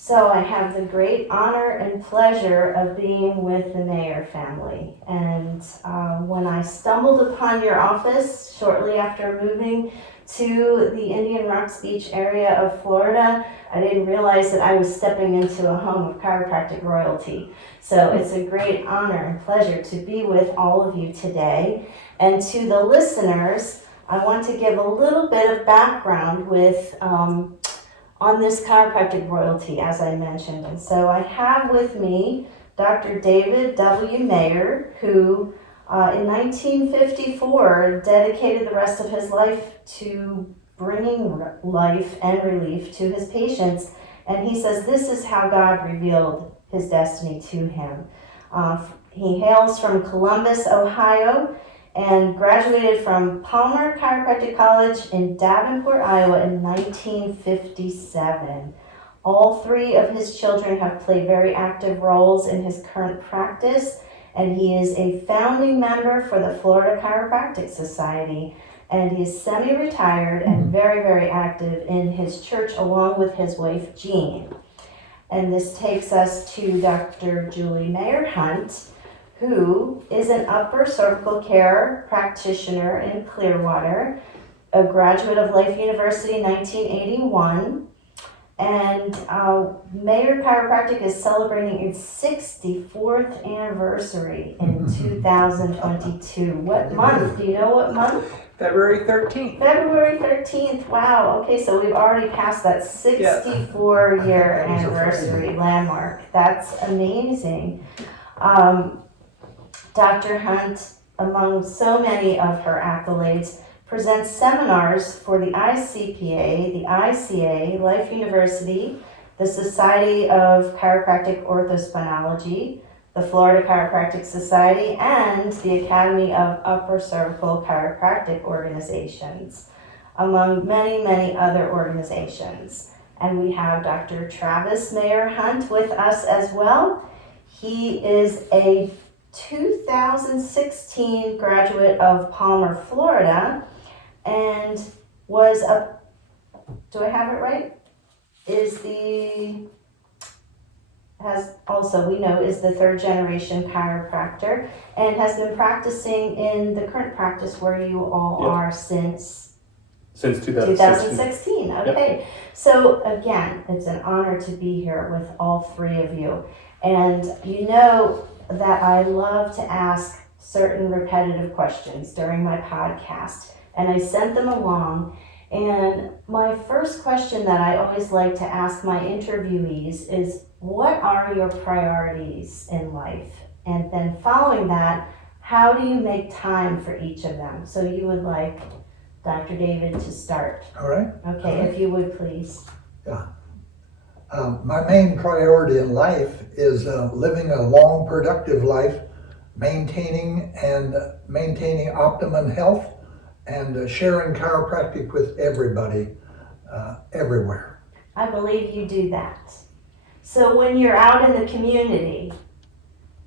So I have the great honor and pleasure of being with the Mayer family. And when I stumbled upon your office shortly after moving to the Indian Rocks Beach area of Florida, I didn't realize that I was stepping into a home of chiropractic royalty. So it's a great honor and pleasure to be with all of you today. And to the listeners, I want to give a little bit of background with on this chiropractic royalty, as I mentioned. And so I have with me Dr. David W. Mayer, who in 1954 dedicated the rest of his life to bringing life and relief to his patients. And he says this is how God revealed his destiny to him. He hails from Columbus, Ohio, and graduated from Palmer Chiropractic College in Davenport, Iowa in 1957. All three of his children have played very active roles in his current practice, and he is a founding member for the Florida Chiropractic Society, and he is semi-retired and very, very active in his church along with his wife, Jean. And this takes us to Dr. Julie Mayer Hunt, who is an upper cervical care practitioner in Clearwater, a graduate of Life University in 1981, and Mayer Chiropractic is celebrating its 64th anniversary in 2022. What month? Do you know what month? February 13th. February 13th. Wow. Okay, so we've already passed that 64-year anniversary landmark. That's amazing. Dr. Hunt, among so many of her accolades, presents seminars for the ICPA, the ICA, Life University, the Society of Chiropractic Orthospinology, the Florida Chiropractic Society, and the Academy of Upper Cervical Chiropractic Organizations, among many, many other organizations. And we have Dr. Travis Mayer Hunt with us as well. He is a 2016 graduate of Palmer, Florida, and was do I have it right? Is the third generation chiropractor and has been practicing in the current practice where you all are since 2016. Okay. Yep. So again, it's an honor to be here with all three of you. And you know that I love to ask certain repetitive questions during my podcast, and I sent them along. And my first question that I always like to ask my interviewees is, what are your priorities in life? And then following that, how do you make time for each of them? So you would like Dr. David to start. All right. Okay, all right. If you would please. Yeah. My main priority in life is living a long, productive life, maintaining optimum health, and sharing chiropractic with everybody, everywhere. I believe you do that. So when you're out in the community,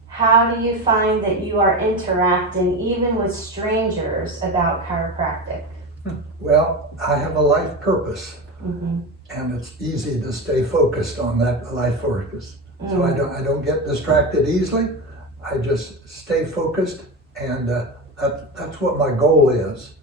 how do you find that you are interacting even with strangers about chiropractic? Well, I have a life purpose. Mm-hmm. And it's easy to stay focused on that life purpose. So I don't get distracted easily. I just stay focused, and that's what my goal is.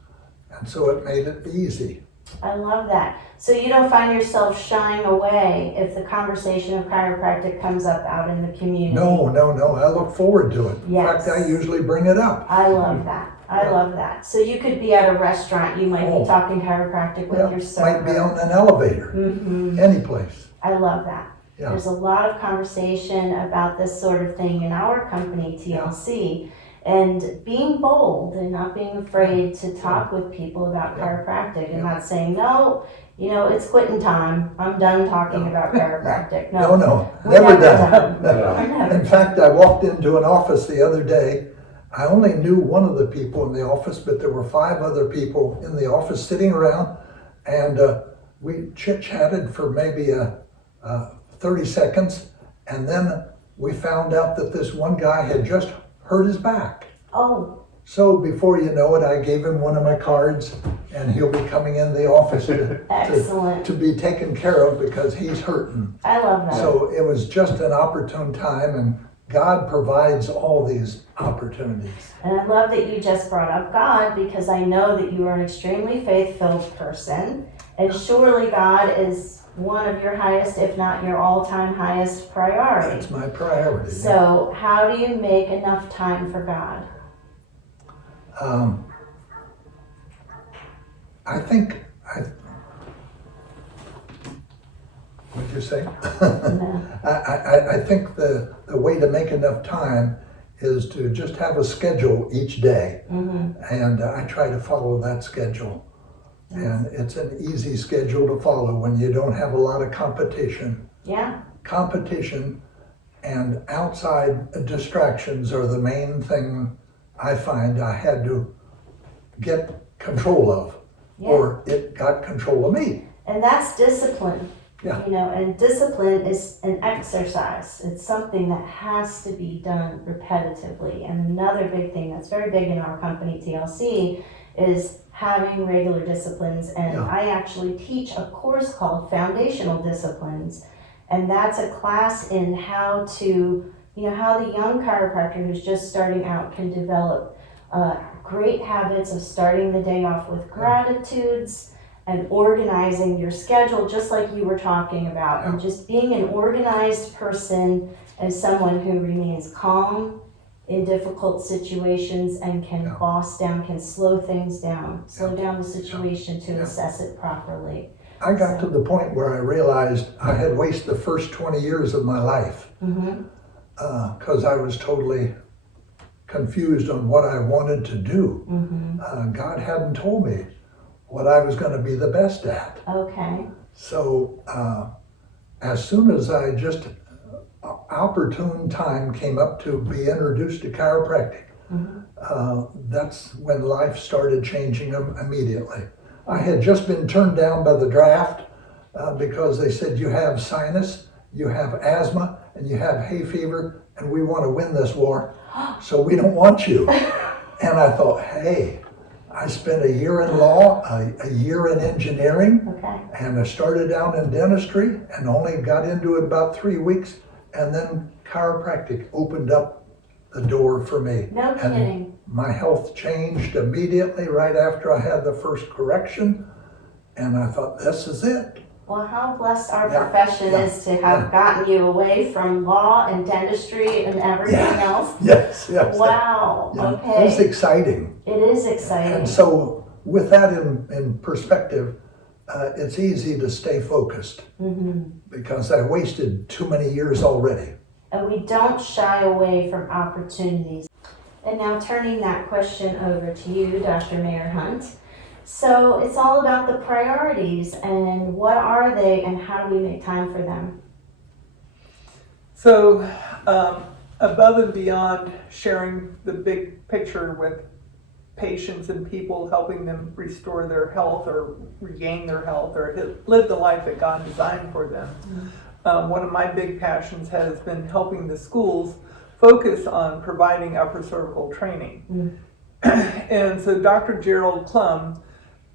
And so it made it easy. I love that. So you don't find yourself shying away if the conversation of chiropractic comes up out in the community? No. I look forward to it. Yes. In fact, I usually bring it up. I love that. I love that. So you could be at a restaurant, you might be talking chiropractic with your server. Might be on an elevator, any place. I love that. Yeah. There's a lot of conversation about this sort of thing in our company, TLC, and being bold and not being afraid to talk with people about chiropractic and not saying, no, it's quitting time. I'm done talking about chiropractic. No, never done. In fact, I walked into an office the other day. I only knew one of the people in the office, but there were 5 other people in the office sitting around, and we chit-chatted for maybe 30 seconds, and then we found out that this one guy had just hurt his back. Oh. So before you know it, I gave him one of my cards, and he'll be coming in the office Excellent. to be taken care of because he's hurting. I love that. So it was just an opportune time, and God provides all these opportunities. And I love that you just brought up God, because I know that you are an extremely faith-filled person, and surely God is one of your highest, if not your all-time highest priority. That's my priority. So how do you make enough time for God? What'd you say? No. I think the way to make enough time is to just have a schedule each day. Mm-hmm. And I try to follow that schedule. Yes. And it's an easy schedule to follow when you don't have a lot of competition. Yeah. Competition and outside distractions are the main thing I find I had to get control of, or it got control of me. And that's discipline. Yeah. You know, and discipline is an exercise. It's something that has to be done repetitively. And another big thing that's very big in our company, TLC, is having regular disciplines. And I actually teach a course called Foundational Disciplines. And that's a class in how to, how the young chiropractor who's just starting out can develop great habits of starting the day off with gratitudes and organizing your schedule, just like you were talking about, and just being an organized person as someone who remains calm in difficult situations and can boss down, can slow things down, slow down the situation to assess it properly. I got to the point where I realized I had wasted the first 20 years of my life because I was totally confused on what I wanted to do. God hadn't told me what I was going to be the best at. Okay. So as soon as I just opportune time came up to be introduced to chiropractic, that's when life started changing immediately. I had just been turned down by the draft because they said you have sinus, you have asthma, and you have hay fever, and we want to win this war, so we don't want you. And I thought, hey, I spent a year in law, a year in engineering, and I started out in dentistry and only got into it about 3 weeks, and then chiropractic opened up the door for me. No kidding. My health changed immediately right after I had the first correction, and I thought, this is it. Well, how blessed our profession is to have gotten you away from law and dentistry and everything else. Yes. Wow, okay. It's exciting. It is exciting. And so with that in perspective, it's easy to stay focused because I wasted too many years already. And we don't shy away from opportunities. And now turning that question over to you, Dr. Mayor Hunt. So it's all about the priorities, and what are they and how do we make time for them? So above and beyond sharing the big picture with patients and people, helping them restore their health or regain their health or live the life that God designed for them, one of my big passions has been helping the schools focus on providing upper cervical training. And so Dr. Gerald Klum,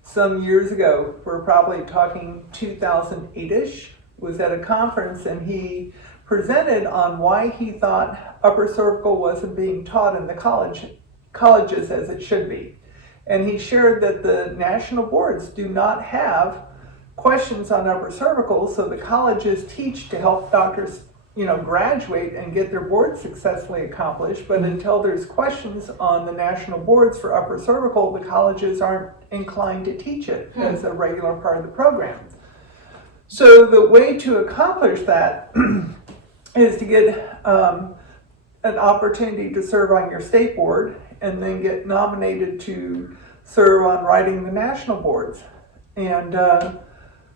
some years ago, we're probably talking 2008-ish, was at a conference and he presented on why he thought upper cervical wasn't being taught in the colleges as it should be. And he shared that the national boards do not have questions on upper cervical, so the colleges teach to help doctors graduate and get their boards successfully accomplished, but until there's questions on the national boards for upper cervical, the colleges aren't inclined to teach it as a regular part of the program. So the way to accomplish that is to get an opportunity to serve on your state board and then get nominated to serve on writing the national boards. And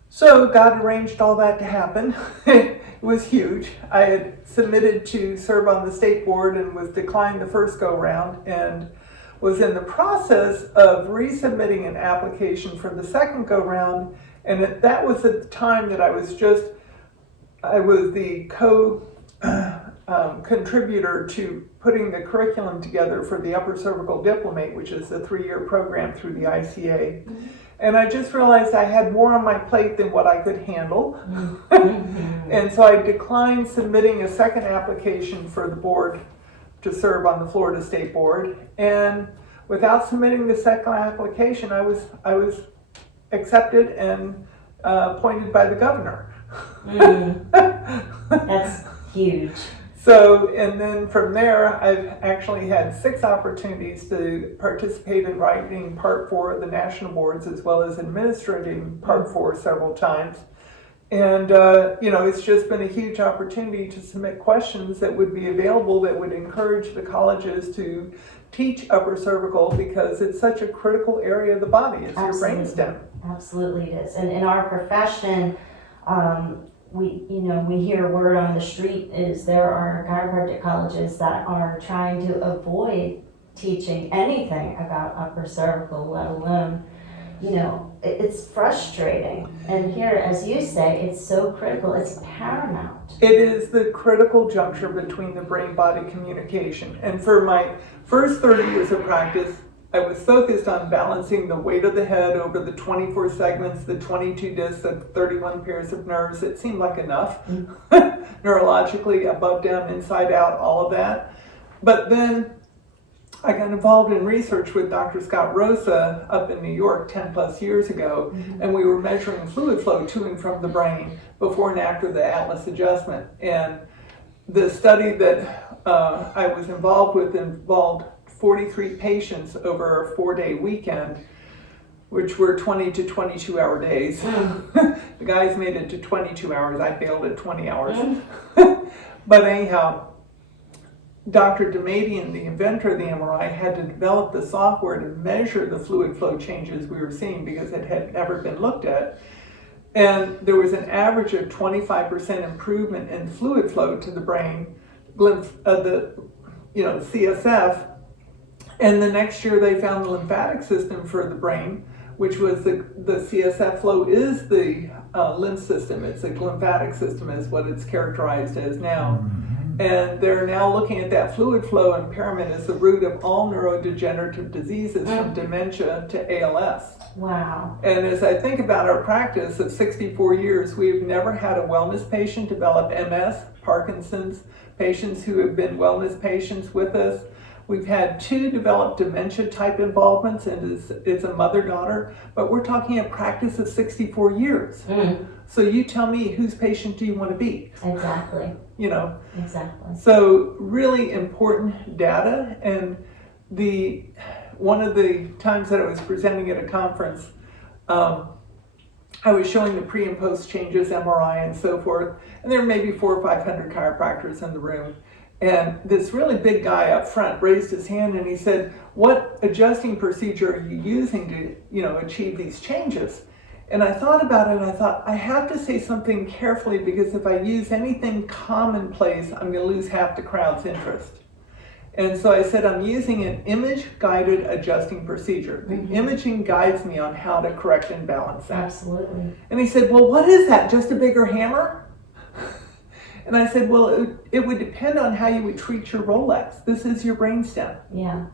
so God arranged all that to happen. It was huge. I had submitted to serve on the state board and was declined the first go round and was in the process of resubmitting an application for the second go round. And that was at the time that I was the contributor to putting the curriculum together for the upper cervical diplomate, which is a 3-year program through the ICA. And I just realized I had more on my plate than what I could handle. And so I declined submitting a second application for the board to serve on the Florida State Board. And without submitting the second application, I was accepted and appointed by the governor. That's huge. So, and then from there, I've actually had 6 opportunities to participate in writing Part 4 of the national boards, as well as administrating Part 4 several times. And, it's just been a huge opportunity to submit questions that would be available that would encourage the colleges to teach upper cervical, because it's such a critical area of the body. It's your brainstem. Absolutely it is. And in our profession, we hear word on the street is there are chiropractic colleges that are trying to avoid teaching anything about upper cervical, let alone, it's frustrating. And here, as you say, it's so critical, it's paramount. It is the critical juncture between the brain-body communication. And for my first 30 years of practice, I was focused on balancing the weight of the head over the 24 segments, the 22 discs, the 31 pairs of nerves. It seemed like enough. Neurologically, above, down, inside, out, all of that. But then I got involved in research with Dr. Scott Rosa up in New York 10 plus years ago, and we were measuring fluid flow to and from the brain before and after the Atlas adjustment. And the study that I was involved with involved 43 patients over a 4-day weekend, which were 20 to 22 hour days. The guys made it to 22 hours. I failed at 20 hours. But anyhow, Dr. Damadian, the inventor of the MRI, had to develop the software to measure the fluid flow changes we were seeing, because it had never been looked at. And there was an average of 25% improvement in fluid flow to the brain, CSF. And the next year they found the lymphatic system for the brain, which was the CSF flow is the lymph system. It's a lymphatic system is what it's characterized as now. And they're now looking at that fluid flow impairment as the root of all neurodegenerative diseases, from dementia to ALS. Wow. And as I think about our practice of 64 years, we've never had a wellness patient develop MS, Parkinson's, patients who have been wellness patients with us. We've had 2 develop dementia type involvements, and it's a mother-daughter, but we're talking a practice of 64 years. So you tell me, whose patient do you want to be? Exactly. Exactly. So really important data. And one of the times that I was presenting at a conference, I was showing the pre and post changes, MRI and so forth, and there were maybe 400 or 500 chiropractors in the room. And this really big guy up front raised his hand and he said, "What adjusting procedure are you using to, achieve these changes?" And I thought about it and I thought, I have to say something carefully, because if I use anything commonplace, I'm going to lose half the crowd's interest. And so I said, I'm using an image-guided adjusting procedure. The imaging guides me on how to correct and balance that. Absolutely. And he said, "Well, what is that? Just a bigger hammer?" And I said, "Well, it would depend on how you would treat your Rolex. This is your brainstem." Yeah.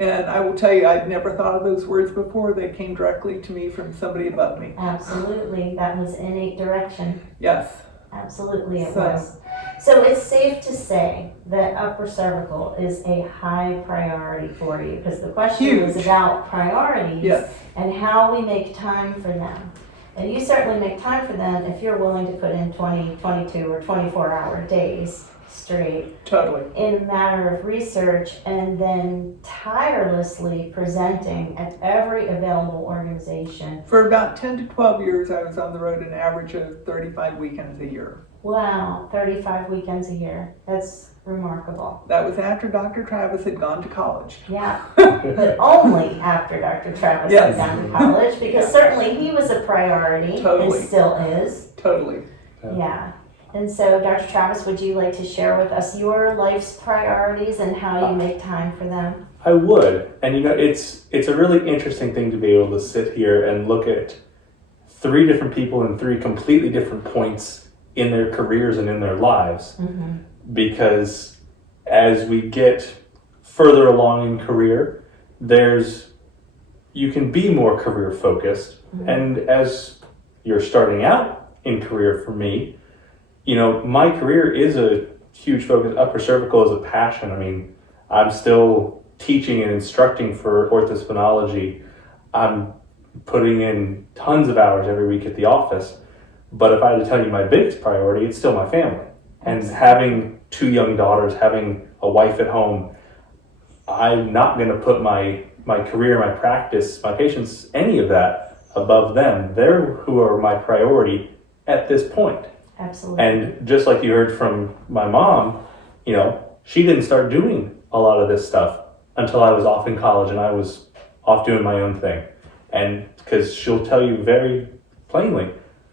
And I will tell you, I'd never thought of those words before. They came directly to me from somebody above me. Absolutely. That was innate direction. Yes. Absolutely it was. So it's safe to say that upper cervical is a high priority for you, because the question is about priorities and how we make time for them. And you certainly make time for them if you're willing to put in 20, 22, or 24-hour days straight. Totally. In a matter of research, and then tirelessly presenting at every available organization. For about 10 to 12 years, I was on the road an average of 35 weekends a year. Wow, 35 weekends a year. That's remarkable. That was after Dr. Travis had gone to college. Yeah, but only after Dr. Travis had gone to college, because certainly he was a priority and still is. Totally. Yeah. And so, Dr. Travis, would you like to share with us your life's priorities and how you make time for them? I would. And it's a really interesting thing to be able to sit here and look at 3 different people in 3 completely different points in their careers and in their lives. because as we get further along in career, you can be more career focused. And as you're starting out in career for me, my career is a huge focus. Upper cervical is a passion. I mean, I'm still teaching and instructing for orthosphinology. I'm putting in tons of hours every week at the office. But if I had to tell you my biggest priority, it's still my family. And having 2 young daughters, having a wife at home, I'm not going to put my career, my practice, my patients, any of that above them. They're who are my priority at this point. Absolutely. And just like you heard from my mom, she didn't start doing a lot of this stuff until I was off in college and I was off doing my own thing. And because she'll tell you very plainly,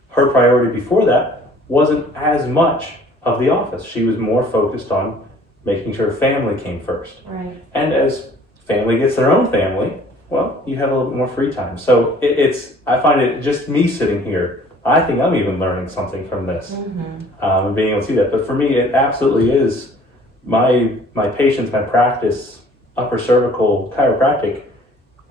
her priority before that wasn't as much of the office. She was more focused on making sure family came first. Right. And as family gets their own family, well, you have a little bit more free time. So I find it just me sitting here, I think I'm even learning something from this, and being able to see that. But for me, it absolutely is my patients, my practice, upper cervical chiropractic.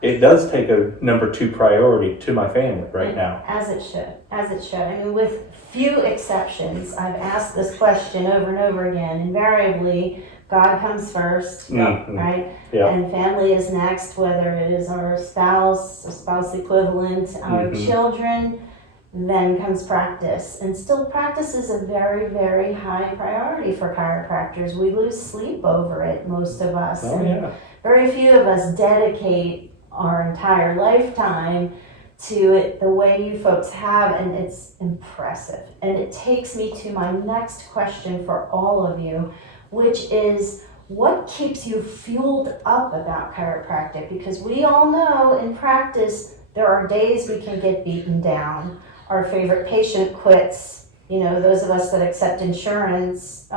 It does take a number 2 priority to my family right now. As it should. I mean, with few exceptions, I've asked this question over and over again. Invariably, God comes first, right? Yeah. And family is next, whether it is our spouse, a spouse equivalent, our children, then comes practice. And still, practice is a very, very high priority for chiropractors. We lose sleep over it, most of us. Oh, yeah. Very few of us dedicate our entire lifetime to it the way you folks have, and it's impressive. And it takes me to my next question for all of you, which is, what keeps you fueled up about chiropractic? Because we all know in practice there are days we can get beaten down. Our favorite patient quits. Those of us that accept insurance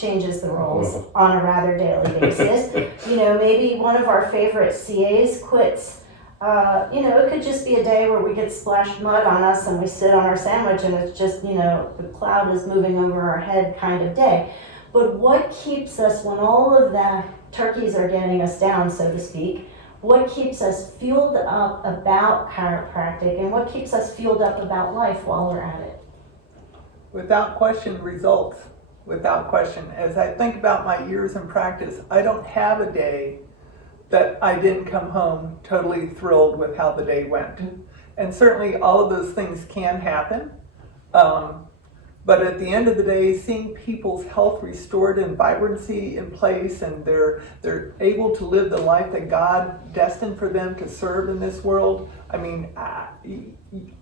changes the rules on a rather daily basis. Maybe one of our favorite CAs quits. It could just be a day where we get splashed mud on us and we sit on our sandwich and it's just, the cloud is moving over our head kind of day. But what keeps us, when all of the turkeys are getting us down, so to speak, what keeps us fueled up about chiropractic, and what keeps us fueled up about life while we're at it? Without question, results. Without question. As I think about my years in practice, I don't have a day that I didn't come home totally thrilled with how the day went. And certainly all of those things can happen. But at the end of the day, seeing people's health restored and vibrancy in place, and they're able to live the life that God destined for them to serve in this world, I mean,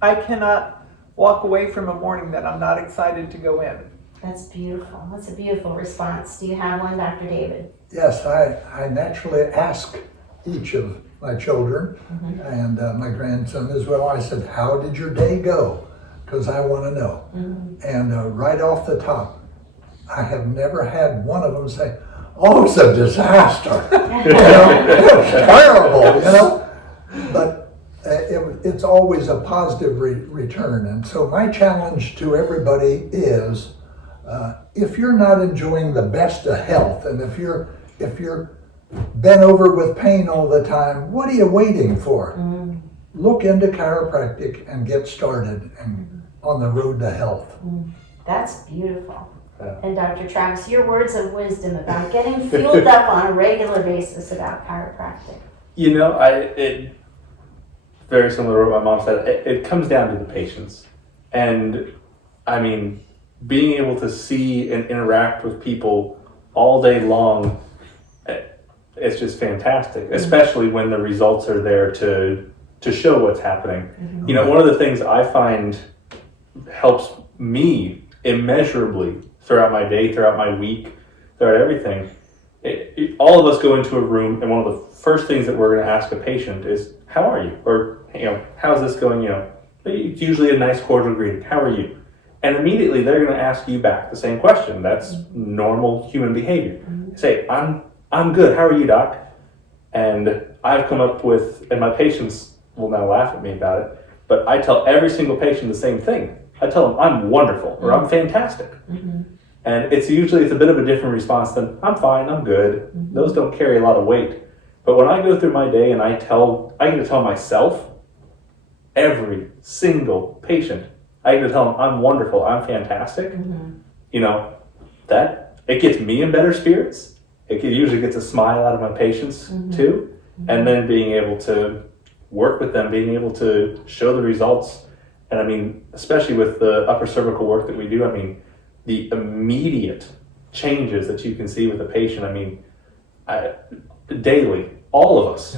I cannot walk away from a morning that I'm not excited to go in. That's beautiful. That's a beautiful response. Do you have one, Dr. David? Yes, I naturally ask each of my children and my grandson as well. I said, how did your day go? Because I want to know. And right off the top, I have never had one of them say, oh, it's a disaster. It's terrible, But it's always a positive return. And so my challenge to everybody is, if you're not enjoying the best of health, and if you're bent over with pain all the time, what are you waiting for? Look into chiropractic and get started and on the road to health. That's beautiful. Yeah. And Dr. Travis, your words of wisdom about getting fueled up on a regular basis about chiropractic. It very similar to what my mom said. It comes down to the patients, and I mean, being able to see and interact with people all day long, it's just fantastic. Especially when the results are there to show what's happening. One of the things I find helps me immeasurably throughout my day, throughout my week, throughout everything. All of us go into a room, and one of the first things that we're going to ask a patient is, how are you? Or, how's this going? It's usually a nice cordial greeting. How are you? And immediately they're going to ask you back the same question. That's normal human behavior. Say, I'm good. How are you, doc? And I've come up with, and my patients will now laugh at me about it, but I tell every single patient the same thing. I tell them I'm wonderful or I'm fantastic. And it's a bit of a different response than, I'm fine, I'm good. Those don't carry a lot of weight. But when I go through my day and I get to tell myself, every single patient, I get to tell them I'm wonderful, I'm fantastic. You know, that it gets me in better spirits. It usually gets a smile out of my patients too. And then being able to work with them, being able to show the results. And I mean, especially with the upper cervical work that we do, I mean, the immediate changes that you can see with a patient, I mean, daily, all of us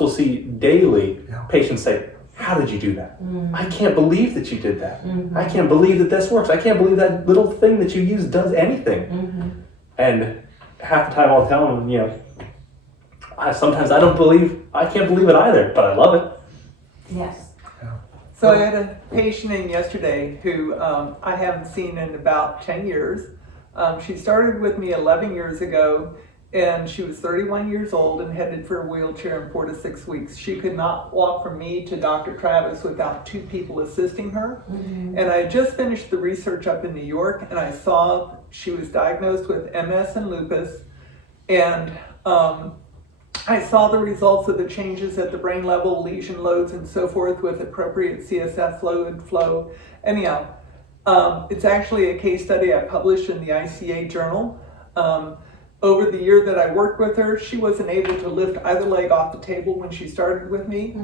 will see daily patients say, how did you do that? I can't believe that you did that. I can't believe that this works. I can't believe that little thing that you use does anything. And half the time I'll tell them, you know, sometimes I can't believe it either, but I love it. Yes. So I had a patient in yesterday who I haven't seen in about 10 years. She started with me 11 years ago, and she was 31 years old and headed for a wheelchair in 4 to 6 weeks. She could not walk from me to Dr. Travis without 2 people assisting her. And I had just finished the research up in New York, and I saw she was diagnosed with MS and lupus. And I saw the results of the changes at the brain level, lesion loads and so forth with appropriate CSF fluid flow. Anyhow, it's actually a case study I published in the ICA journal. Over the year that I worked with her, she wasn't able to lift either leg off the table when she started with me.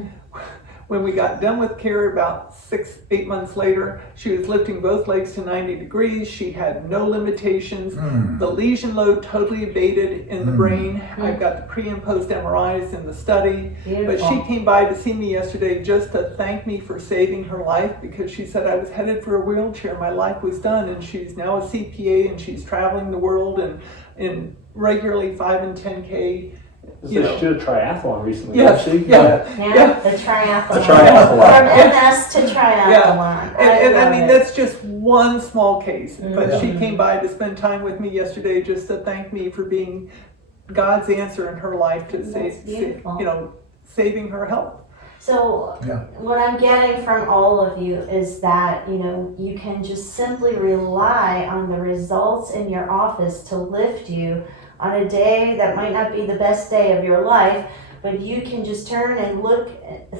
When we got done with care about 6-8 months later, she was lifting both legs to 90 degrees. She had no limitations. The lesion load totally abated in the brain. I've got the pre and post MRIs in the study. But she came by to see me yesterday just to thank me for saving her life, because she said I was headed for a wheelchair. My life was done, and she's now a CPA, and she's traveling the world and regularly 5 and 10K. She did a triathlon recently, Yes, didn't she? Yeah, the triathlon. The triathlon. From MS to triathlon. And I love mean, it. that's just one small case, but she came by to spend time with me yesterday just to thank me for being God's answer in her life to saving her health. So what I'm getting from all of you is that, you know, you can just simply rely on the results in your office to lift you on a day that might not be the best day of your life, but you can just turn and look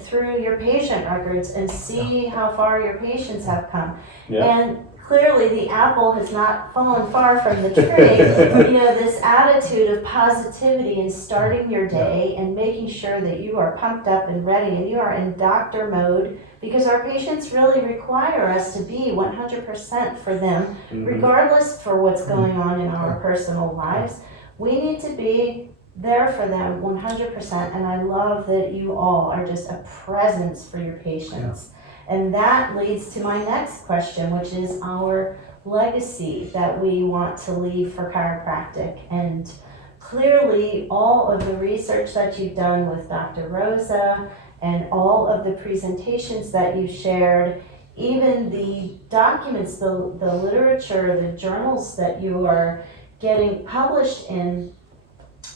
through your patient records and see how far your patients have come. And clearly the apple has not fallen far from the tree. You know, this attitude of positivity in starting your day and making sure that you are pumped up and ready and you are in doctor mode, because our patients really require us to be 100% for them, regardless for what's going on in our personal lives. We need to be there for them 100%, and I love that you all are just a presence for your patients. And that leads to my next question, which is our legacy that we want to leave for chiropractic. And clearly all of the research that you've done with Dr. Rosa and all of the presentations that you shared, even the documents, the literature, the journals that you are getting published in,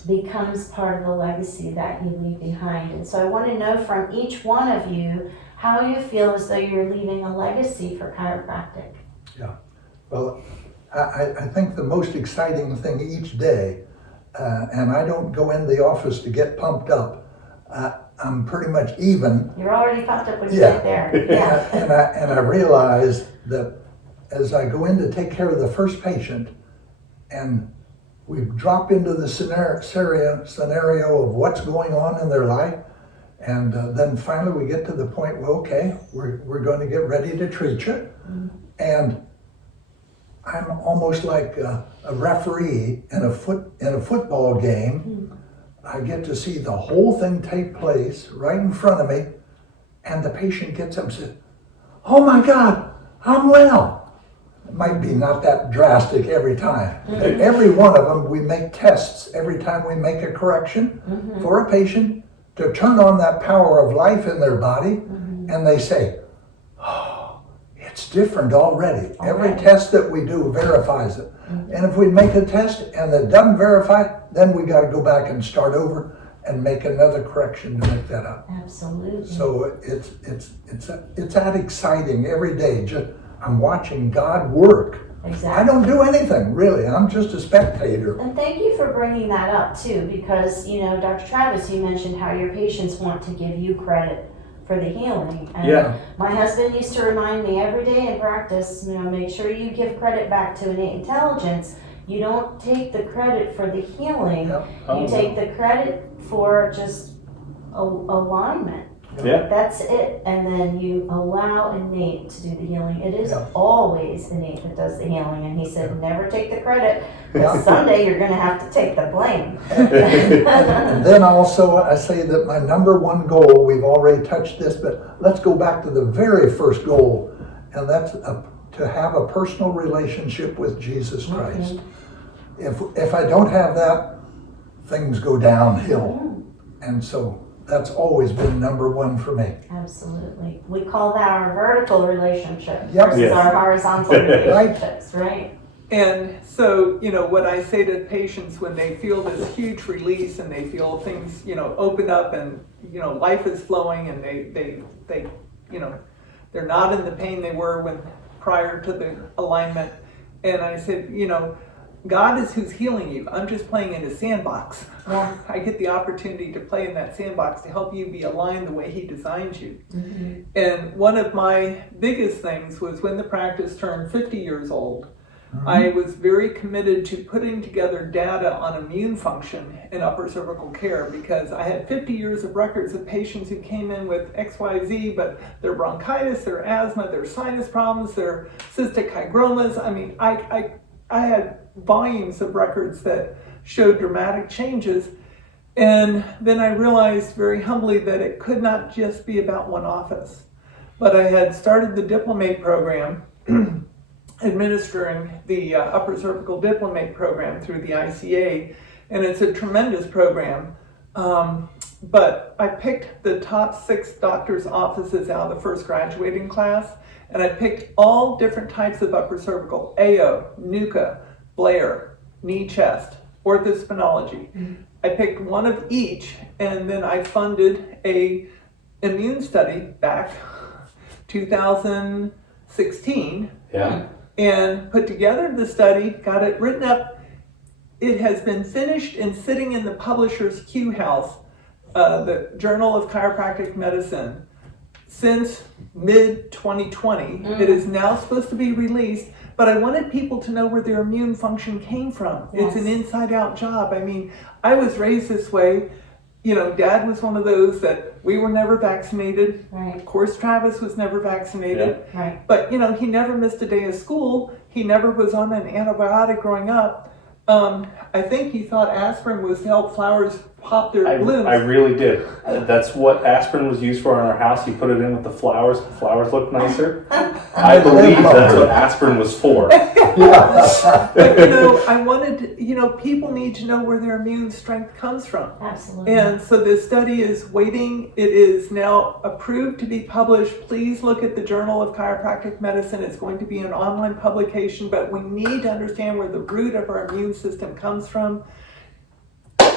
becomes part of the legacy that you leave behind. And so I want to know from each one of you how you feel as though you're leaving a legacy for chiropractic. Well, I think the most exciting thing each day, and I don't go in the office to get pumped up, I'm pretty much even. You're already pumped up when you get there. And I realize that as I go in to take care of the first patient, and we drop into the scenario of what's going on in their life, and then finally we get to the point, well, okay, we're going to get ready to treat you. And I'm almost like a referee in a football game. I get to see the whole thing take place right in front of me, and the patient gets up and says, "Oh my God, I'm well." It might be not that drastic every time, but every one of them, we make tests every time we make a correction for a patient to turn on that power of life in their body, and they say, "Oh, it's different already." Every test that we do verifies it. And if we make a test and it doesn't verify, then we got to go back and start over and make another correction to make that up. Absolutely. So it's that exciting every day. I'm watching God work I Exactly. don't do anything, really. I'm just a spectator. And thank you for bringing that up too, because, Dr. Travis, you mentioned how your patients want to give you credit for the healing. And Yeah. my husband used to remind me every day in practice, make sure you give credit back to innate intelligence. You don't take the credit for the healing. Yep. You take the credit for just alignment. Yeah. That's it. And then you allow innate to do the healing. It is Yeah. always innate that does the healing. And he said, never take the credit, Yeah. because someday you're going to have to take the blame. And then also, I say that my number one goal, we've already touched this, but let's go back to the very first goal, and that's to have a personal relationship with Jesus Christ. If I don't have that, things go downhill. And so that's always been number one for me. Absolutely. We call that our vertical relationship Yep. versus Yes. our horizontal relationships, right? And so, what I say to patients when they feel this huge release and they feel things, open up and, life is flowing and they, they're not in the pain they were when prior to the alignment. And I said, God is who's healing you. I'm just playing in his sandbox. Yeah. I get the opportunity to play in that sandbox to help you be aligned the way he designed you. Mm-hmm. And one of my biggest things was when the practice turned 50 years old, I was very committed to putting together data on immune function in upper cervical care, because I had 50 years of records of patients who came in with XYZ, but their bronchitis, their asthma, their sinus problems, their cystic hygromas. I mean, I had volumes of records that showed dramatic changes. And then I realized very humbly that it could not just be about one office. But I had started the Diplomate program, administering the upper cervical Diplomate program through the ICA, and it's a tremendous program. But I picked the top 6 doctors' offices out of the first graduating class, and I picked all different types of upper cervical: AO, NUCA, Blair, knee chest, orthospinology. I picked one of each, and then I funded a immune study back 2016. Yeah. And put together the study, got it written up. It has been finished and sitting in the publisher's Q House, the Journal of Chiropractic Medicine, since mid-2020. It is now supposed to be released, but I wanted people to know where their immune function came from. Yes. It's an inside-out job. I mean, I was raised this way. Dad was one of those that we were never vaccinated. Right. Of course, Travis was never vaccinated. Yeah. Right. But, he never missed a day of school. He never was on an antibiotic growing up. I think he thought aspirin was to help flowers pop their blooms. I really did. That's what asprin was used for in our house. You put it in with the flowers look nicer. I believe that's what aspirin was for. But, I wanted, people need to know where their immune strength comes from. Absolutely. And so this study is waiting. It is now approved to be published. Please look at the Journal of Chiropractic Medicine. It's going to be an online publication, but we need to understand where the root of our immune system comes from.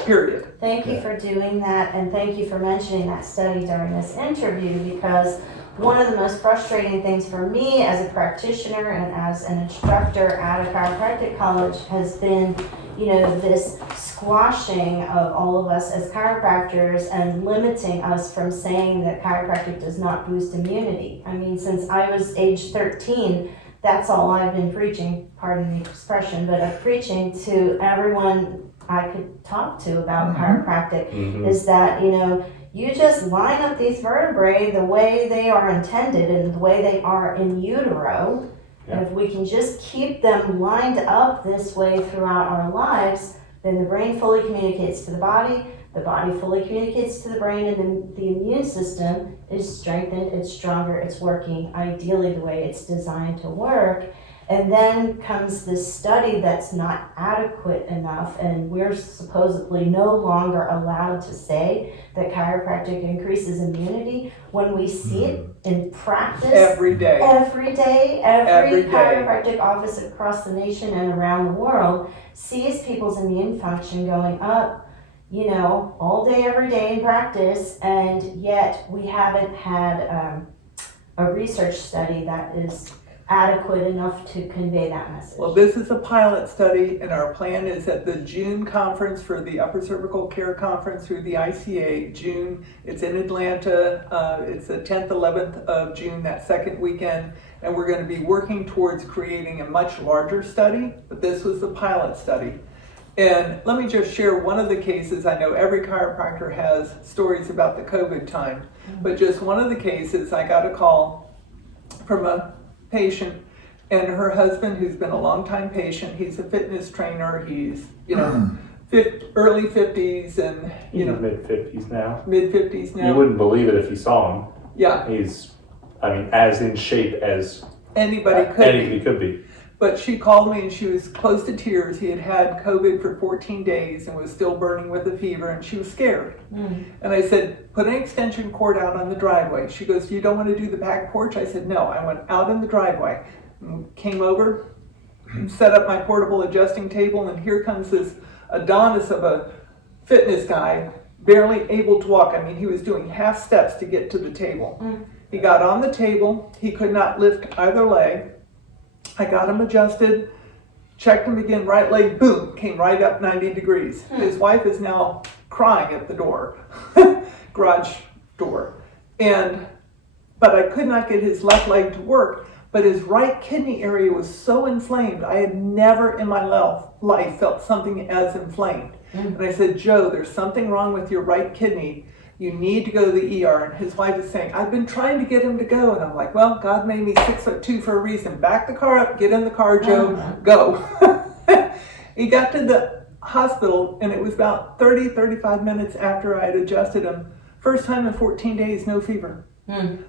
Period. Thank you for doing that, and thank you for mentioning that study during this interview, because one of the most frustrating things for me as a practitioner and as an instructor at a chiropractic college has been, this squashing of all of us as chiropractors and limiting us from saying that chiropractic does not boost immunity. I mean, since I was age 13, that's all I've been preaching, pardon the expression, but I'm preaching to everyone I could talk to about chiropractic is that, you just line up these vertebrae the way they are intended and the way they are in utero. Yeah. And if we can just keep them lined up this way throughout our lives, then the brain fully communicates to the body fully communicates to the brain, and then the immune system is strengthened, it's stronger, it's working ideally the way it's designed to work. And then comes this study that's not adequate enough, and we're supposedly no longer allowed to say that chiropractic increases immunity when we see it in practice Every day. every day. Every day. Chiropractic office across the nation and around the world sees people's immune function going up, all day, every day in practice, and yet we haven't had a research study that is adequate enough to convey that message? Well, this is a pilot study, and our plan is at the June conference for the Upper Cervical Care Conference through the ICA. June, it's in Atlanta. It's the 10th, 11th of June, that second weekend. And we're going to be working towards creating a much larger study, but this was the pilot study. And let me just share one of the cases. I know every chiropractor has stories about the COVID time, but just one of the cases, I got a call from a patient and her husband, who's been a longtime patient. He's a fitness trainer. He's, early 50s and, He's mid 50s now. mid 50s now. You wouldn't believe it if you saw him. Yeah, He's, as in shape as anybody could be. anybody could be. But she called me and she was close to tears. He had had COVID for 14 days and was still burning with a fever, and she was scared. And I said, put an extension cord out on the driveway. She goes, you don't want to do the back porch? I said, no. I went out in the driveway and came over and set up my portable adjusting table, and here comes this Adonis of a fitness guy, barely able to walk. I mean, he was doing half steps to get to the table. He got on the table. He could not lift either leg. I got him adjusted, checked him again, right leg, boom, came right up 90 degrees. His wife is now crying at the door, garage door. But I could not get his left leg to work, but his right kidney area was so inflamed. I had never in my life felt something as inflamed. And I said, Joe, there's something wrong with your right kidney. You need to go to the ER. And his wife is saying, I've been trying to get him to go. And I'm like, well, God made me 6'2" for a reason. Back the car up, get in the car, Joe, go. He got to the hospital, and it was about 35 minutes after I had adjusted him. First time in 14 days, no fever.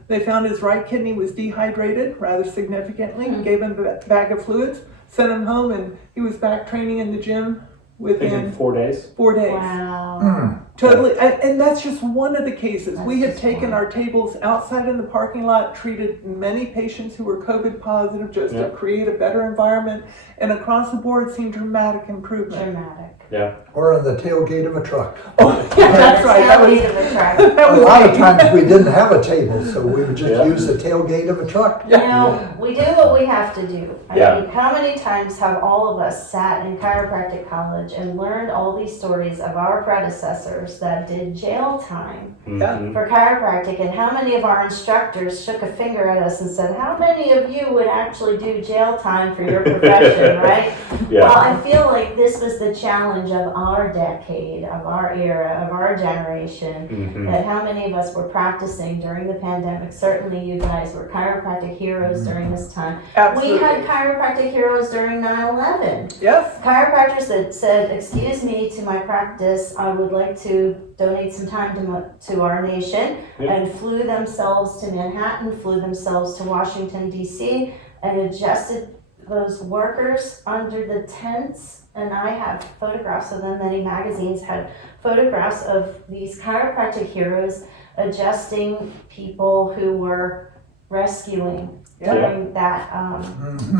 They found his right kidney was dehydrated rather significantly, gave him a bag of fluids, sent him home, and he was back training in the gym within 4 days. 4 days. Wow. Totally, and that's just one of the cases. We have taken our tables outside in the parking lot, treated many patients who were COVID positive just to create a better environment, and across the board seen dramatic improvement. Dramatic. Yeah. Or on the tailgate of a truck. That's right. A lot of times we didn't have a table, so we would just use the tailgate of a truck. You know, we do what we have to do. I Yeah. mean, how many times have all of us sat in chiropractic college and learned all these stories of our predecessors that did jail time for chiropractic, and how many of our instructors shook a finger at us and said, how many of you would actually do jail time for your profession, right? Yeah. Well, I feel like this was the challenge of our decade, of our era, of our generation, that how many of us were practicing during the pandemic. Certainly you guys were chiropractic heroes during this time. Absolutely. We had chiropractic heroes during 9/11. Yes. Chiropractors that said, excuse me, to my practice, I would like to donate some time to our nation, and flew themselves to Manhattan, flew themselves to Washington, D.C., and adjusted those workers under the tents. And I have photographs of them. Many magazines had photographs of these chiropractic heroes adjusting people who were rescuing during that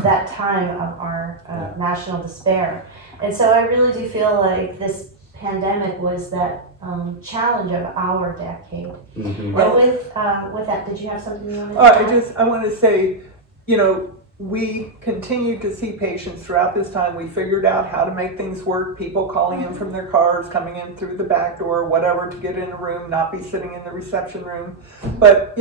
that time of our national despair. And so I really do feel like this pandemic was that challenge of our decade. And with that, did you have something you wanted to add? I want to say, we continued to see patients throughout this time. We figured out how to make things work. People calling in from their cars, coming in through the back door, whatever, to get in a room, not be sitting in the reception room. But,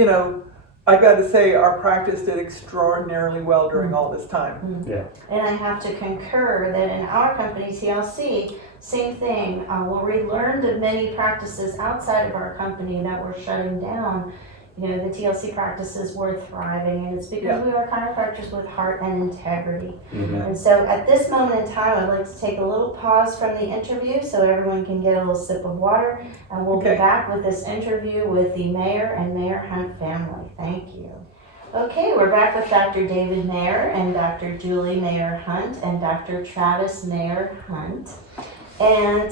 I got to say, our practice did extraordinarily well during all this time. Yeah. And I have to concur that in our company, TLC, same thing. When we learned of many practices outside of our company that were shutting down, the TLC practices were thriving, and it's because we are chiropractors with heart and integrity. And so at this moment in time, I'd like to take a little pause from the interview so everyone can get a little sip of water, and we'll be back with this interview with the Mayer and Mayer Hunt family. Thank you. Okay, we're back with Dr. David Mayer and Dr. Julie Mayer Hunt and Dr. Travis Mayer Hunt. And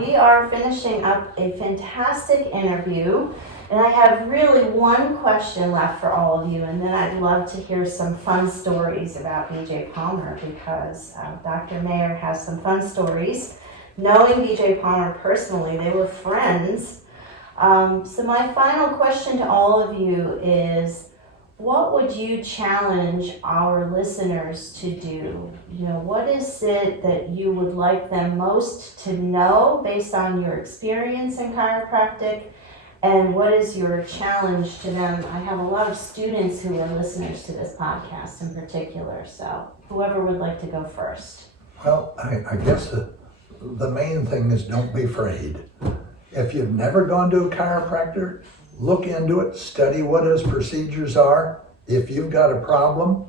we are finishing up a fantastic interview. And I have really one question left for all of you, and then I'd love to hear some fun stories about BJ Palmer, because Dr. Mayer has some fun stories. Knowing BJ Palmer personally, they were friends. So my final question to all of you is, what would you challenge our listeners to do? You know, what is it that you would like them most to know based on your experience in chiropractic? And what is your challenge to them? I have a lot of students who are listeners to this podcast in particular, so whoever would like to go first. Well, I guess the main thing is don't be afraid. If you've never gone to a chiropractor, look into it, study what his procedures are. If you've got a problem,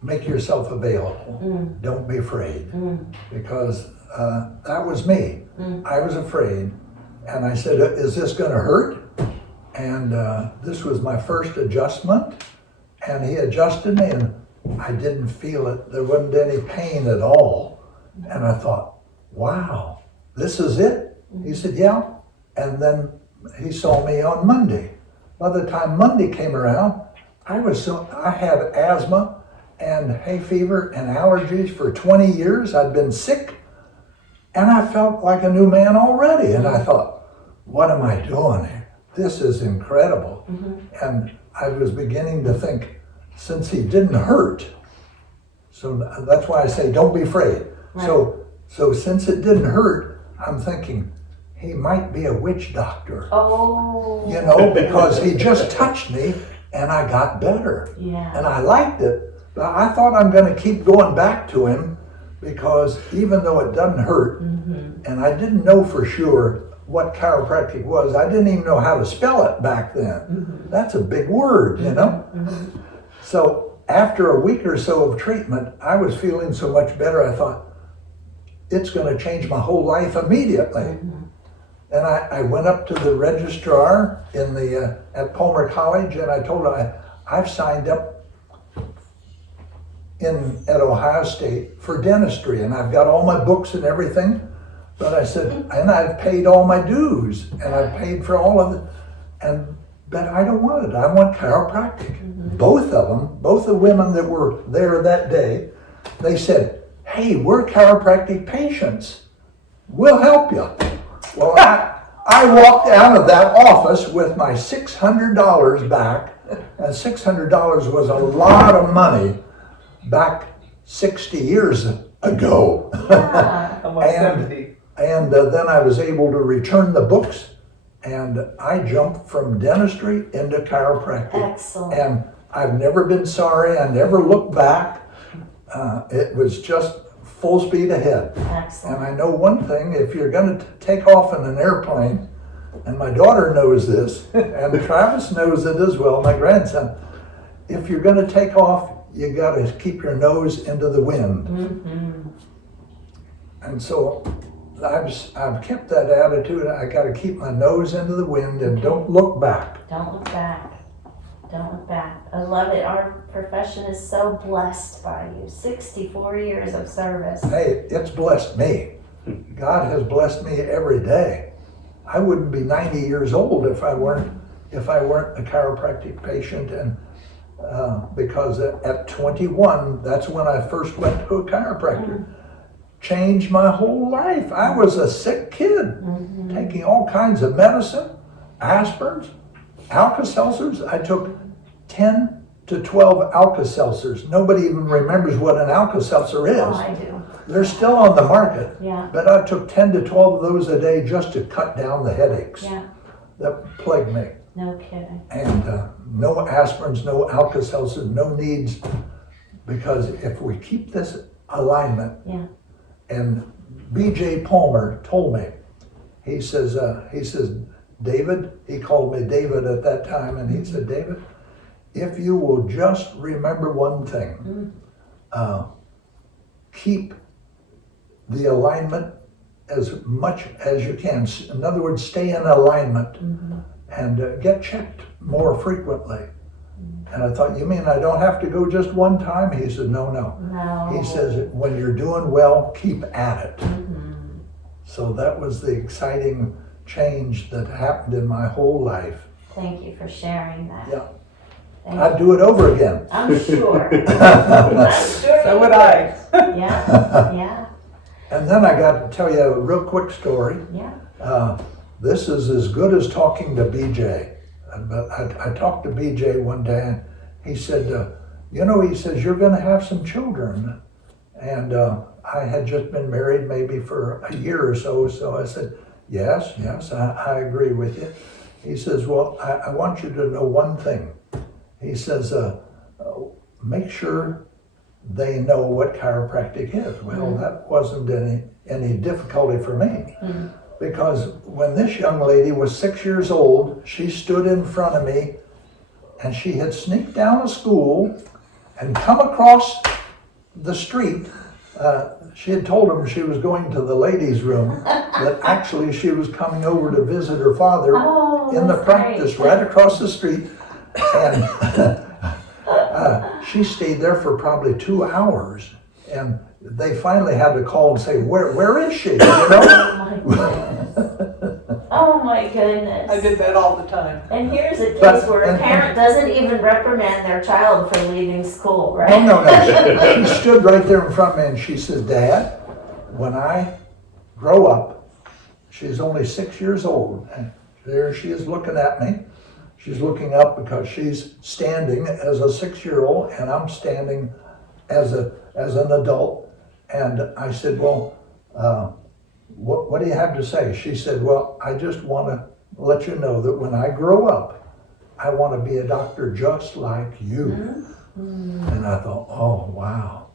make yourself available. Don't be afraid. Because that was me. I was afraid. And I said, is this going to hurt? And this was my first adjustment. And he adjusted me and I didn't feel it. There wasn't any pain at all. And I thought, wow, this is it? He said, yeah. And then he saw me on Monday. By the time Monday came around, I had asthma and hay fever and allergies for 20 years. I'd been sick and I felt like a new man already. And I thought, what am I doing here? This is incredible. And I was beginning to think, since he didn't hurt, so that's why I say don't be afraid. Right. So since it didn't hurt, I'm thinking he might be a witch doctor. Oh. You know, because he just touched me and I got better. Yeah. And I liked it. But I thought I'm going to keep going back to him because even though it doesn't hurt, and I didn't know for sure what chiropractic was, I didn't even know how to spell it back then. That's a big word, you know? So after a week or so of treatment, I was feeling so much better, I thought, it's going to change my whole life immediately. And I went up to the registrar at Palmer College and I told her I've signed up at Ohio State for dentistry and I've got all my books and everything. But I said, and I've paid all my dues and I've paid for all of it. But I don't want it. I want chiropractic. Both of them, both the women that were there that day, they said, hey, we're chiropractic patients. We'll help you. Well, I walked out of that office with my $600 back, and $600 was a lot of money back 60 years ago. Almost 70. And then I was able to return the books, and I jumped from dentistry into chiropractic. Excellent. And I've never been sorry. I never looked back. It was just full speed ahead. Excellent. And I know one thing, if you're going to take off in an airplane, and my daughter knows this, and Travis knows it as well, my grandson, if you're going to take off, you got to keep your nose into the wind. And so I've kept that attitude. I got to keep my nose into the wind and don't look back. Don't look back. Don't look back. I love it. Our profession is so blessed by you. 64 years of service. Hey, it's blessed me. God has blessed me every day. I wouldn't be 90 years old if I weren't a chiropractic patient, and because at 21, that's when I first went to a chiropractor. Changed my whole life. I was a sick kid, taking all kinds of medicine, aspirins, Alka-Seltzers. I took 10 to 12 Alka-Seltzers. Nobody even remembers what an Alka-Seltzer is. Oh, I do. They're still on the market. Yeah. But I took 10 to 12 of those a day just to cut down the headaches that plagued me. No kidding. And no aspirins, no Alka-Seltzers, no needs, because if we keep this alignment, and B.J. Palmer told me, he says, David, he called me David at that time, and he said, David, if you will just remember one thing, keep the alignment as much as you can. In other words, stay in alignment and get checked more frequently. And I thought, you mean I don't have to go just one time? He said, no. He says, when you're doing well, keep at it. So that was the exciting change that happened in my whole life. Thank you for sharing that. Yeah. Thank I'd you. do it over again. I'm sure. I'm sure So you would I. Yeah. And then I got to tell you a real quick story. Yeah. This is as good as talking to BJ. But I talked to BJ one day, and he said, he says, you're going to have some children. And I had just been married maybe for a year or so. So I said, yes, I agree with you. He says, well, I want you to know one thing. He says, make sure they know what chiropractic is. Well, that wasn't any difficulty for me. Because when this young lady was 6 years old, she stood in front of me, and she had sneaked down to school and come across the street. She had told him she was going to the ladies' room, but actually she was coming over to visit her father in the practice right across the street. And she stayed there for probably 2 hours. And they finally had to call and say, where is she? You know? Oh my goodness. I did that all the time. And here's a case where a parent doesn't even reprimand their child for leaving school, right? No. She stood right there in front of me and she says, Dad, when I grow up, she's only 6 years old, and there she is looking at me. She's looking up because she's standing as a 6-year-old and I'm standing as an adult. And I said, well, what do you have to say? She said, well, I just want to let you know that when I grow up, I want to be a doctor just like you. And I thought, oh, wow.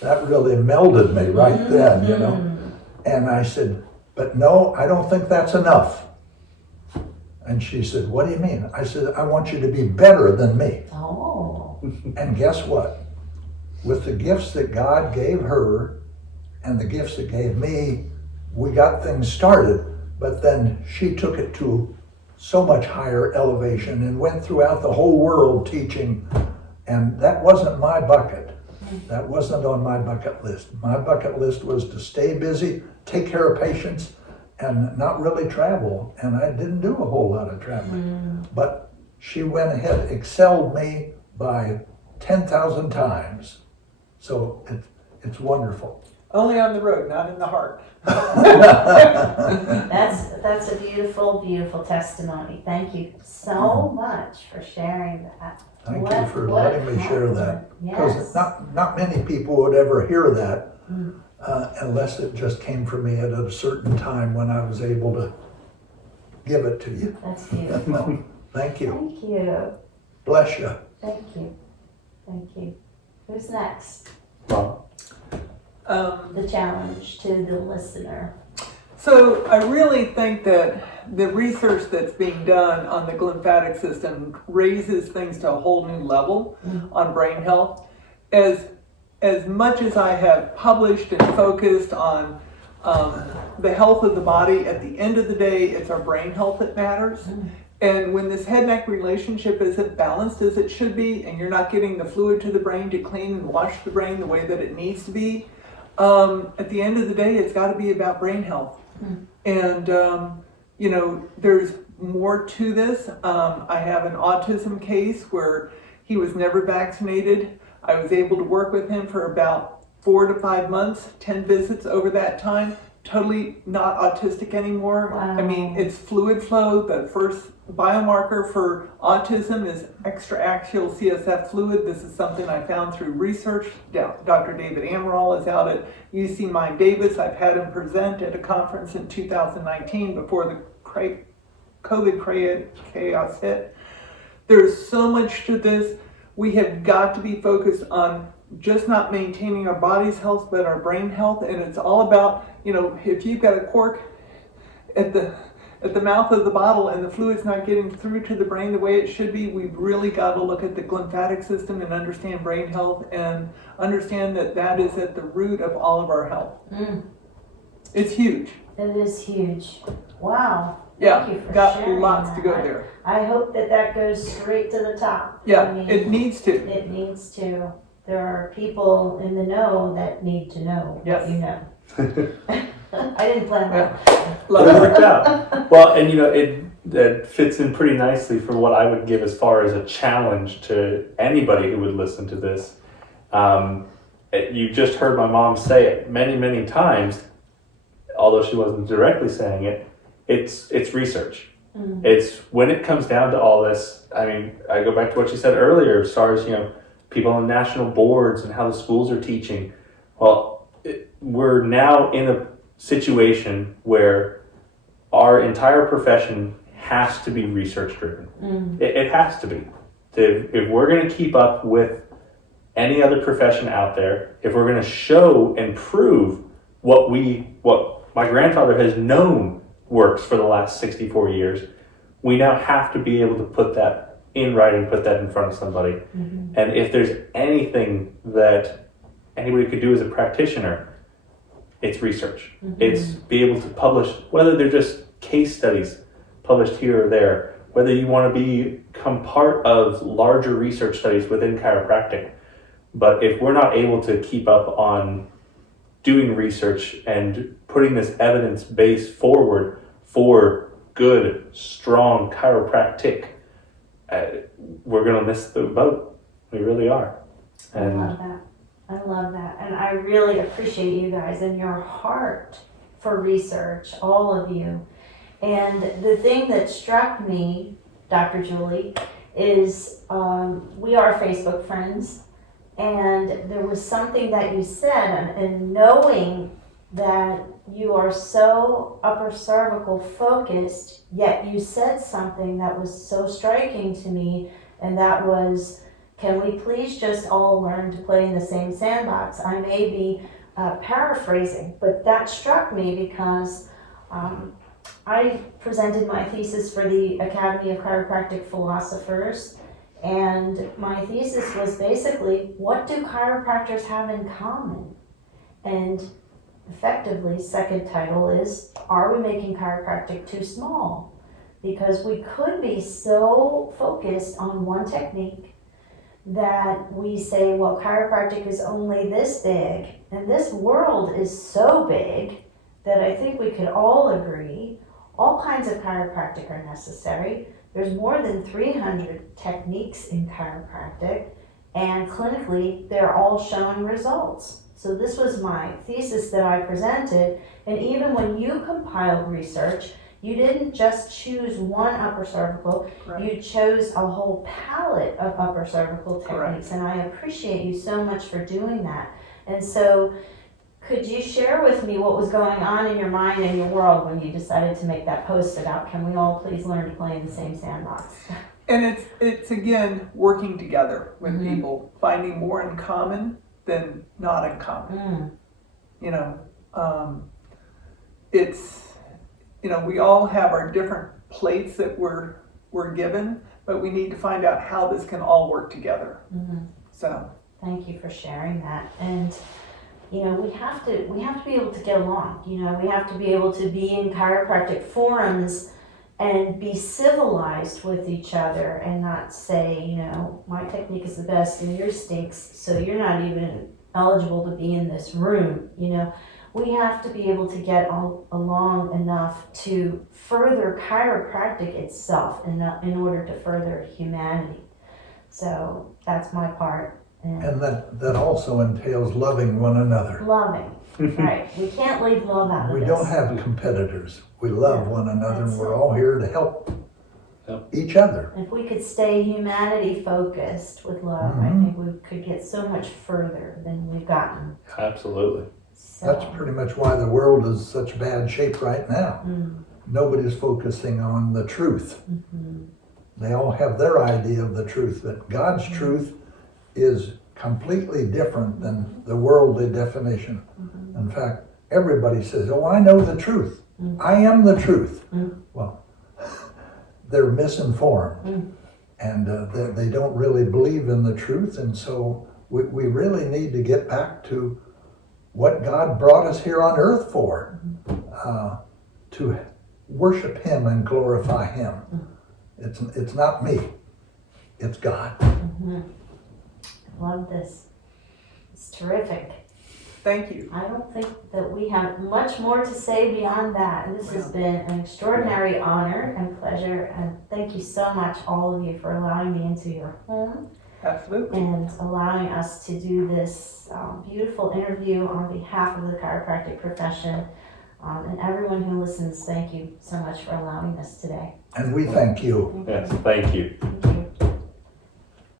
That really melded me right then, you know. And I said, but no, I don't think that's enough. And she said, what do you mean? I said, I want you to be better than me. Oh. And guess what? With the gifts that God gave her and the gifts that gave me, we got things started, but then she took it to so much higher elevation and went throughout the whole world teaching. And that wasn't my bucket. That wasn't on my bucket list. My bucket list was to stay busy, take care of patients, and not really travel. And I didn't do a whole lot of traveling. But she went ahead, excelled me by 10,000 times. So it's wonderful. Only on the road, not in the heart. That's a beautiful, beautiful testimony. Thank you so much for sharing that. Thank you for letting me share that. Yes. Because not many people would ever hear that unless it just came from me at a certain time when I was able to give it to you. That's beautiful. Thank you. Thank you. Bless you. Thank you. Thank you. Who's next? Well, The challenge to the listener. So I really think that the research that's being done on the glymphatic system raises things to a whole new level on brain health. As much as I have published and focused on the health of the body, at the end of the day, it's our brain health that matters. And when this head-neck relationship isn't balanced as it should be, and you're not getting the fluid to the brain to clean and wash the brain the way that it needs to be, at the end of the day, it's got to be about brain health. And, there's more to this. I have an autism case where he was never vaccinated. I was able to work with him for about 4 to 5 months, 10 visits over that time. Totally not autistic anymore. Wow. I mean, it's fluid flow. The first biomarker for autism is extraaxial CSF fluid. This is something I found through research. Dr. David Amaral is out at UC Mine Davis. I've had him present at a conference in 2019 before the COVID chaos hit. There's so much to this. We have got to be focused on just not maintaining our body's health, but our brain health. And it's all about, if you've got a cork at the mouth of the bottle and the fluid's not getting through to the brain the way it should be, we've really got to look at the glymphatic system and understand brain health and understand that is at the root of all of our health. It's huge. It is huge. Wow. Yeah, Thank you for got sharing lots that. to go there. I hope that goes straight to the top. Yeah, I mean, it needs to. It needs to. There are people in the know that need to know Yes. what you know. I didn't plan that. It worked out. Well, and that fits in pretty nicely for what I would give as far as a challenge to anybody who would listen to this. You just heard my mom say it many, many times, although she wasn't directly saying it. It's research. It's when it comes down to all this. I mean, I go back to what you said earlier, as far as people on national boards and how the schools are teaching. Well, we're now in a situation where our entire profession has to be research driven. It has to be. If we're going to keep up with any other profession out there, if we're going to show and prove what my grandfather has known works for the last 64 years, we now have to be able to put that in writing, put that in front of somebody. And if there's anything that anybody could do as a practitioner, it's research. It's be able to publish, whether they're just case studies published here or there, whether you want to become part of larger research studies within chiropractic. But if we're not able to keep up on doing research and putting this evidence base forward for good, strong chiropractic, we're going to miss the boat. We really are. And I love that. And I really appreciate you guys and your heart for research, all of you. And the thing that struck me, Dr. Julie, is we are Facebook friends. And there was something that you said, and knowing that you are so upper cervical focused, yet you said something that was so striking to me, and that was, can we please just all learn to play in the same sandbox? I may be paraphrasing, but that struck me because I presented my thesis for the Academy of Chiropractic Philosophers. And my thesis was basically, what do chiropractors have in common? And effectively, second title is, are we making chiropractic too small? Because we could be so focused on one technique that we say, well, chiropractic is only this big, and this world is so big that I think we could all agree all kinds of chiropractic are necessary. There's more than 300 techniques in chiropractic, and clinically, they're all showing results. So this was my thesis that I presented, and even when you compiled research, you didn't just choose one upper cervical, you chose a whole palette of upper cervical techniques, and I appreciate you so much for doing that. And so, could you share with me what was going on in your mind and your world when you decided to make that post about, can we all please learn to play in the same sandbox? And it's again, working together with people, finding more in common than not in common. We all have our different plates that we're given, but we need to find out how this can all work together. So thank you for sharing that. And we have to be able to get along. We have to be able to be in chiropractic forums and be civilized with each other and not say, my technique is the best and yours stinks, so you're not even eligible to be in this room. We have to be able to get along enough to further chiropractic itself in order to further humanity. So that's my part. And that also entails loving one another. Loving, right. We can't leave love out of We this. don't have competitors. We love one another, and we're it. all here to help each other. If we could stay humanity focused with love, I think we could get so much further than we've gotten. Absolutely. So, That's pretty much why the world is such bad shape right now. Nobody's focusing on the truth. They all have their idea of the truth, but God's truth is completely different than the worldly definition. In fact, everybody says, oh, I know the truth. I am the truth. Well, they're misinformed, and they don't really believe in the truth, and so we really need to get back to what God brought us here on earth for, to worship Him and glorify Him. It's not me, it's God. love this. It's terrific. thank you. I don't think that we have much more to say beyond that. This has been an extraordinary honor and pleasure, and thank you so much, all of you, for allowing me into your home Absolutely. and allowing us to do this beautiful interview on behalf of the chiropractic profession. And everyone who listens, thank you so much for allowing us today. And we thank you. Yes, thank you. Thank you.